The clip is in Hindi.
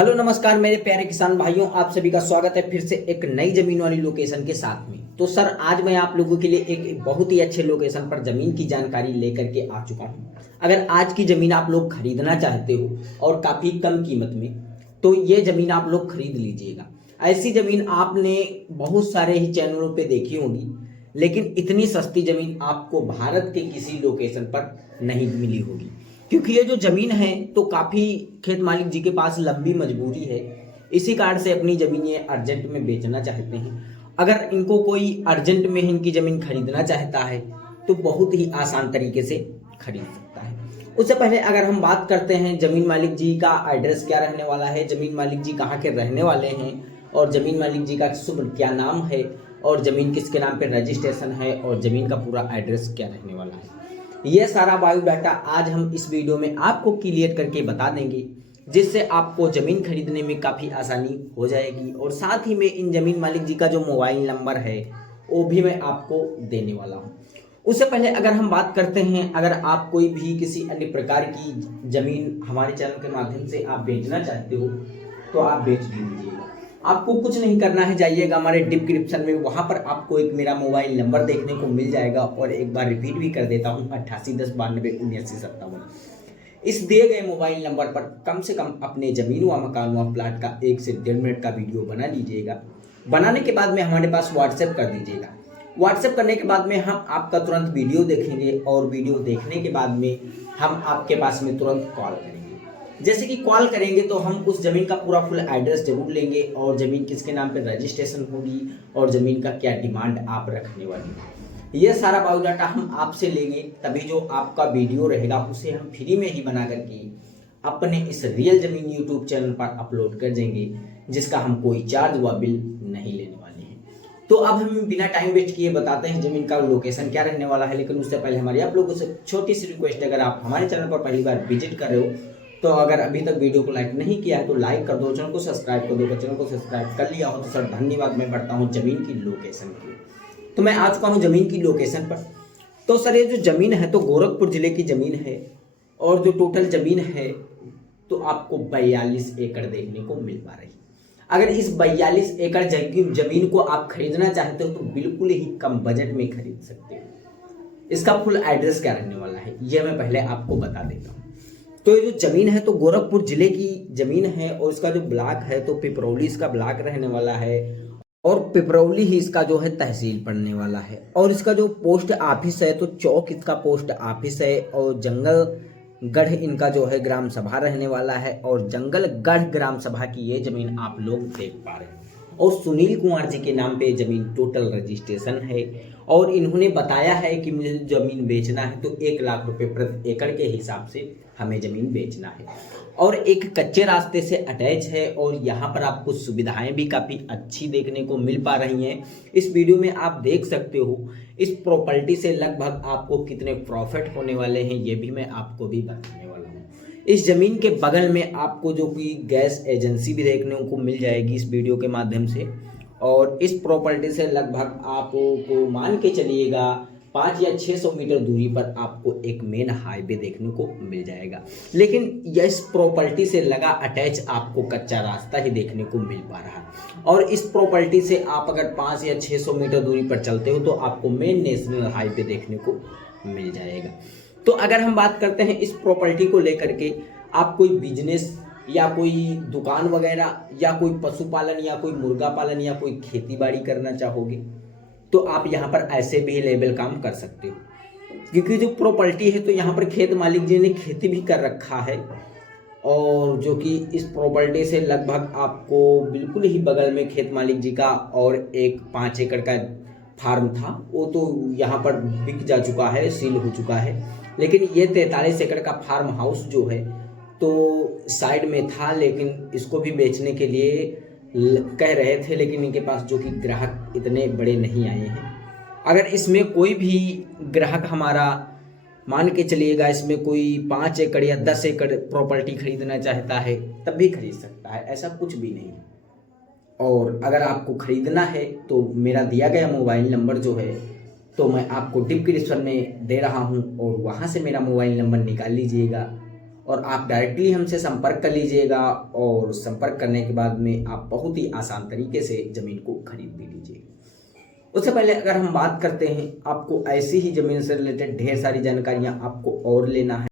हेलो नमस्कार मेरे प्यारे किसान भाइयों, आप सभी का स्वागत है फिर से एक नई जमीन वाली लोकेशन के साथ में। तो सर आज मैं आप लोगों के लिए एक बहुत ही अच्छे लोकेशन पर जमीन की जानकारी लेकर के आ चुका हूं। अगर आज की जमीन आप लोग खरीदना चाहते हो और काफी कम कीमत में, तो ये जमीन आप लोग खरीद लीजिएगा। ऐसी जमीन आपने बहुत सारे ही चैनलों पे देखी होगी, लेकिन इतनी सस्ती जमीन आपको भारत के किसी लोकेशन पर नहीं मिली होगी। क्योंकि ये जो जमीन है तो काफी खेत मालिक जी के पास लंबी मजबूरी है, इसी कारण से अपनी जमीन ये अर्जेंट में बेचना चाहते हैं। अगर इनको कोई अर्जेंट में इनकी जमीन खरीदना चाहता है तो बहुत ही आसान तरीके से खरीद सकता है। उससे पहले अगर हम बात करते हैं जमीन मालिक जी का एड्रेस क्या रहने वाला है, जमीन मालिक जी कहाँ के रहने वाले हैं, और जमीन मालिक जी का शुभ क्या नाम है, और जमीन किसके नाम पे रजिस्ट्रेशन है, और जमीन का पूरा एड्रेस क्या रहने वाला है, ये सारा बायोडाटा आज हम इस वीडियो में आपको क्लियर करके बता देंगे, जिससे आपको जमीन खरीदने में काफ़ी आसानी हो जाएगी। और साथ ही में इन जमीन मालिक जी का जो मोबाइल नंबर है वो भी मैं आपको देने वाला हूँ। उससे पहले अगर हम बात करते हैं, अगर आप कोई भी किसी अन्य प्रकार की जमीन हमारे चैनल के माध्यम से आप बेचना चाहते हो तो आप बेच लीजिएगा। आपको कुछ नहीं करना है, जाइएगा हमारे डिस्क्रिप्शन में, वहां पर आपको एक मेरा मोबाइल नंबर देखने को मिल जाएगा। और एक बार रिपीट भी कर देता हूँ, 8810927957। इस दिए गए मोबाइल नंबर पर कम से कम अपने जमीन व मकान व प्लाट का 1 से 1.5 मिनट का वीडियो बना लीजिएगा। बनाने के बाद में हमारे पास व्हाट्सएप कर दीजिएगा। व्हाट्सएप करने के बाद में हम आपका तुरंत वीडियो देखेंगे, और वीडियो देखने के बाद में हम आपके पास में तुरंत कॉल करेंगे। जैसे कि कॉल करेंगे तो हम उस जमीन का पूरा फुल एड्रेस जरूर लेंगे, और जमीन किसके नाम पे रजिस्ट्रेशन होगी, और जमीन का क्या डिमांड आप रखने वाली है, ये सारा बायोडाटा हम आपसे लेंगे। तभी जो आपका वीडियो रहेगा उसे हम फ्री में ही बना करके अपने इस रियल जमीन यूट्यूब चैनल पर अपलोड कर देंगे, जिसका हम कोई चार्ज व बिल नहीं लेने वाले हैं। तो अब हम बिना टाइम वेस्ट किए बताते हैं जमीन का लोकेशन क्या रहने वाला है। लेकिन उससे पहले हमारी आप लोगों से छोटी सी रिक्वेस्ट है, अगर आप हमारे चैनल पर पहली बार विजिट कर रहे हो तो अगर अभी तक वीडियो को लाइक नहीं किया है तो लाइक कर दो, चैनल को सब्सक्राइब कर दो। चैनल को सब्सक्राइब कर लिया हो तो सर धन्यवाद। मैं बढ़ता हूँ जमीन की लोकेशन की। तो मैं आ चुका हूँ जमीन की लोकेशन पर। तो सर ये जो जमीन है तो गोरखपुर जिले की जमीन है, और जो टोटल जमीन है तो आपको 42 एकड़ देखने को मिल पा रही है। अगर इस 42 एकड़ जमीन को आप खरीदना चाहते हो तो बिल्कुल ही कम बजट में खरीद सकते हो। इसका फुल एड्रेस क्या रहने वाला है ये मैं पहले आपको बता देता हूँ। तो ये जो जमीन है तो गोरखपुर जिले की जमीन है, और इसका जो ब्लॉक है तो पिपरौली इसका ब्लॉक रहने वाला है, और पिपरौली ही इसका जो है तहसील पड़ने वाला है। और इसका जो पोस्ट ऑफिस है तो चौक इसका पोस्ट ऑफिस है, और जंगलगढ़ इनका जो है ग्राम सभा रहने वाला है, और जंगलगढ़ ग्राम सभा की ये जमीन आप लोग देख पा रहे हैं। और सुनील कुमार जी के नाम पे जमीन टोटल रजिस्ट्रेशन है, और इन्होंने बताया है कि मुझे जमीन बेचना है तो 1 लाख रुपए प्रति एकड़ के हिसाब से हमें जमीन बेचना है, और एक कच्चे रास्ते से अटैच है, और यहाँ पर आपको सुविधाएं भी काफ़ी अच्छी देखने को मिल पा रही हैं। इस वीडियो में आप देख सकते हो इस प्रॉपर्टी से लगभग आपको कितने प्रॉफिट होने वाले हैं, ये भी मैं आपको भी बताने वाला हूँ। इस जमीन के बगल में आपको जो कि गैस एजेंसी भी देखने को मिल जाएगी इस वीडियो के माध्यम से, और इस प्रॉपर्टी से लगभग आपको मान के चलिएगा 5 या 600 मीटर दूरी पर आपको एक मेन हाईवे देखने को मिल जाएगा। लेकिन इस प्रॉपर्टी से लगा अटैच आपको कच्चा रास्ता ही देखने को मिल पा रहा है, और इस प्रॉपर्टी से आप अगर 5 या 600 मीटर दूरी पर चलते हो तो आपको मेन नेशनल हाईवे देखने को मिल जाएगा। तो अगर हम बात करते हैं इस प्रॉपर्टी को लेकर के, आप कोई बिजनेस या कोई दुकान वगैरह या कोई पशुपालन या कोई मुर्गा पालन या कोई खेती बाड़ी करना चाहोगे तो आप यहाँ पर ऐसे भी लेवल काम कर सकते हो। क्योंकि जो प्रॉपर्टी है तो यहाँ पर खेत मालिक जी ने खेती भी कर रखा है, और जो कि इस प्रॉपर्टी से लगभग आपको बिल्कुल ही बगल में खेत मालिक जी का और एक 5 एकड़ का फार्म था, वो तो यहाँ पर बिक जा चुका है, सील हो चुका है। लेकिन ये 43 एकड़ का फार्म हाउस जो है तो साइड में था, लेकिन इसको भी बेचने के लिए कह रहे थे, लेकिन इनके पास जो कि ग्राहक इतने बड़े नहीं आए हैं। अगर इसमें कोई भी ग्राहक हमारा मान के चलिएगा इसमें कोई 5 एकड़ या 10 एकड़ प्रॉपर्टी खरीदना चाहता है तब भी खरीद सकता है, ऐसा कुछ भी नहीं है। और अगर आपको खरीदना है तो मेरा दिया गया मोबाइल नंबर जो है तो मैं आपको डिस्क्रिप्शन में दे रहा हूँ, और वहाँ से मेरा मोबाइल नंबर निकाल लीजिएगा और आप डायरेक्टली हमसे संपर्क कर लीजिएगा और संपर्क करने के बाद में आप बहुत ही आसान तरीके से ज़मीन को खरीद भी लीजिए। उससे पहले अगर हम बात करते हैं, आपको ऐसी ही ज़मीन से रिलेटेड ढेर सारी जानकारियाँ आपको और लेना है